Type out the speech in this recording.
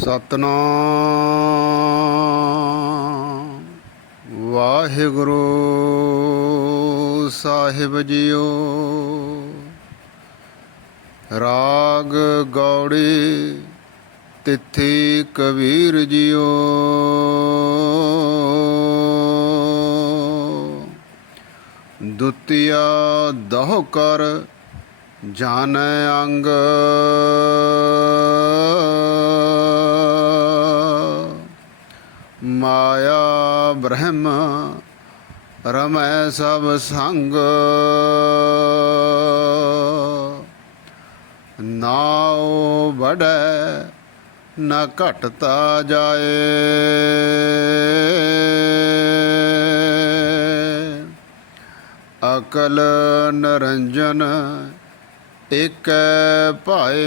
ਸਤਨਾਮ। ਵਾਹਿਗੁਰੂ ਸਾਹਿਬ ਜੀਓ। ਰਾਗ ਗੌੜੀ ਤਿੱਥੀ ਕਬੀਰ ਜੀਓ। ਦੁਤੀਆ ਦਹੁ ਕਰ ਜਾਣੈ ਅੰਗ। ਮਾਇਆ ਬ੍ਰਹਮ ਰਮੈ ਸਭ ਸੰਗ। ਨਾਉ ਬੜੈ ਨਾ ਘਟਤਾ ਜਾਏ। ਅਕਲ ਨਰੰਜਨ ਏਕੈ ਭਾਏ।